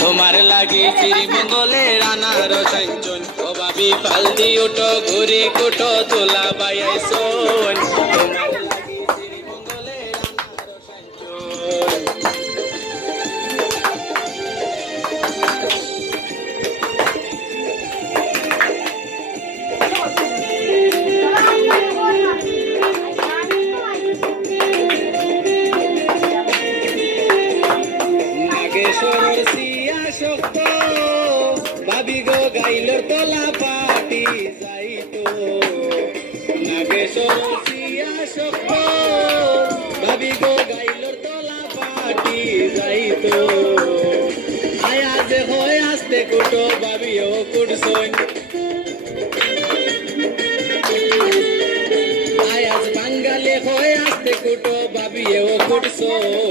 তোমার লাগি শ্রীমঙ্গলে রানার সঞ্চন ও ভাবি পালদি উঠো ঘুরি কুটো তোলা বাইয়াই সোন তোমার লাগি শ্রীমঙ্গলে রানার সঞ্চন নাগেশ্বর সিয়া শক্ত ভাবি গো গাইলর তোলা পাটি যাইতো নাগেশ্বর সিয়া শক্ত ভাবি গো গাইলর তোলা পাটি যাইতো আয়া যে হয় আস্তে কুটো ভাবিও কুটছন আয়াজ বাঙ্গালে হয় আস্তে কুটো ভাবিও কুটছন